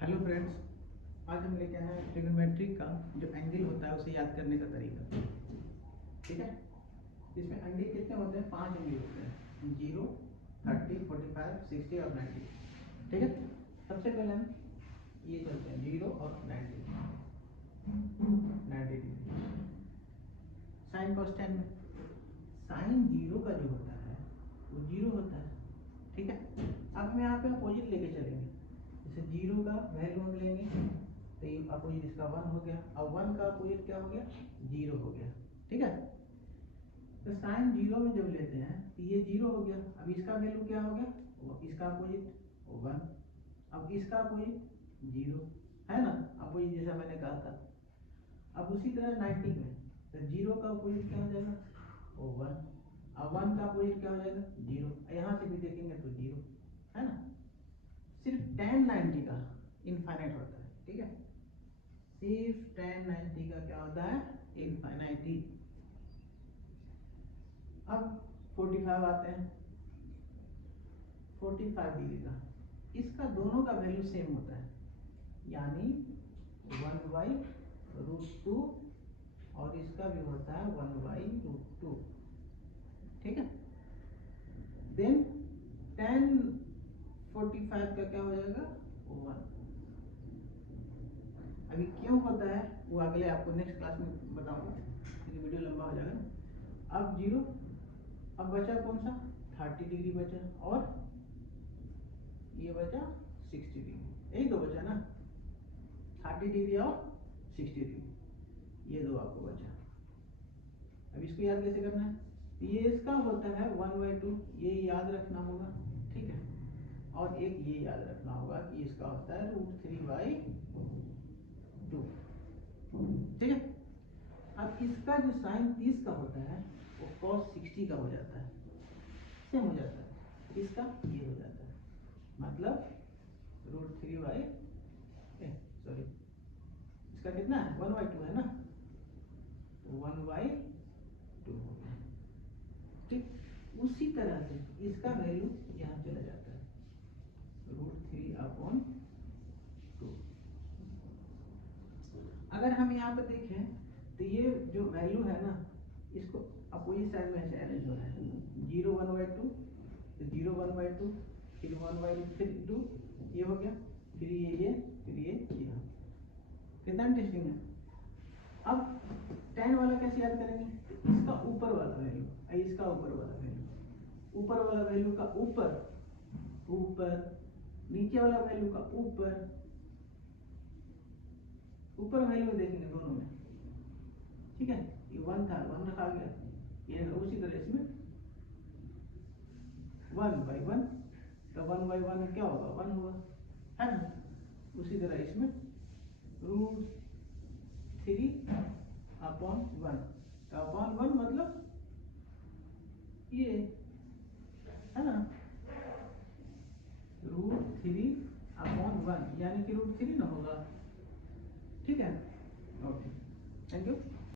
Hello friends, आज हम लेके आए हैं ट्रिग्नोमेट्री का जो एंगल होता है उसे याद करने का तरीका। ठीक है, इसमें एंगल कितने होते हैं? 5 एंगल होते हैं, 0, 30, 45, 60 और 90। ठीक है, सबसे पहले हम ये चलते हैं 0 और 90 डिग्री। साइन कॉन्स्टेंट में साइन 0 का जो होता है वो 0 होता है। ठीक है, अब हम यहाँ पे अपोजिट लेके चलेंगे। जैसे 0 का वैल्यू हम लेंगे तो ये अपोजिट इसका 1 हो गया, और 1 का अपोजिट क्या हो गया? 0 हो गया। ठीक है, तो साइन 0 में जब लेते हैं तो ये 0 हो गया। अब इसका वैल्यू क्या हो गया? इसका अपोजिट 1, अब इसका अपोजिट 0 है ना, अपोजिट जैसा मैंने कहा था। अब उसी तरह 90 में तो 0 का अपोजिट क्या हो जाएगा? 1, अब 1 का अपोजिट क्या हो जाएगा? 0, यहाँ से भी देखेंगे तो 0 है ना। सिर्फ tan 90 का इनफाइनाइट होता है। ठीक है, सिर्फ tan 90 का क्या होता है? इनफाइनाइटी। अब 45 आते हैं, 45 डिग्री का, इसका दोनों का वैल्यू सेम होता है, यानी 1/√2 और इसका भी होता है 1/√2। ठीक है, देन tan 45 का क्या हो जाएगा? 1। अभी क्यों होता है वो अगले आपको नेक्स्ट क्लास में बताऊंगा, क्योंकि वीडियो लंबा हो जाएगा ना। अब 0, अब बचा कौन सा? 30 डिग्री बचा, और ये बचा 60 डिग्री। यही तो बचा ना, 30 डिग्री और 60 डिग्री, ये दो आपको बचा। अब इसको याद कैसे करना है? ये इसका होता है 1/2, ये याद रखना होगा। ठीक है, और एक ये याद रखना होगा कि इसका होता है √3/2। ठीक है, अब इसका जो साइन 30 का होता है वो cos 60 का हो जाता है, सेम हो जाता है। इसका ये हो जाता है, मतलब सॉरी, इसका कितना है? 1/2 है ना, तो 1/2 हो गया। ठीक, उसी तरह से इसका वैल्यू यहाँ चला जाता है, √3/2। अगर हम यहाँ पर देखें तो ये जो वैल्यू है ना, इसको अपोजिट साइड में ऐसे अरेंज हो रहा है। 0 1/2, तो 0 1/2, फिर 1/2, ये हो गया, फिर ये फिर ये हो। कितना इंटरेस्टिंग है। अब tan वाला कैसे याद करेंगे? तो इसका ऊपर वाला वैल्यू, इसका ऊपर वाला वैल्यू, ऊपर वाला वैल्यू का ऊपर, नीचे वाला वैल्यू का ऊपर वैल्यू देखेंगे दोनों में। ठीक है, ये 1 था, 1 रखा गया, ये उसी तरह इसमें 1/1, तो 1/1 क्या होगा? 1 होगा, है ना। उसी तरह इसमें √3/1, तो अपॉन 1 मतलब ये है ना, √3/1, यानी कि √3 ना होगा। ठीक है, ओके, थैंक यू।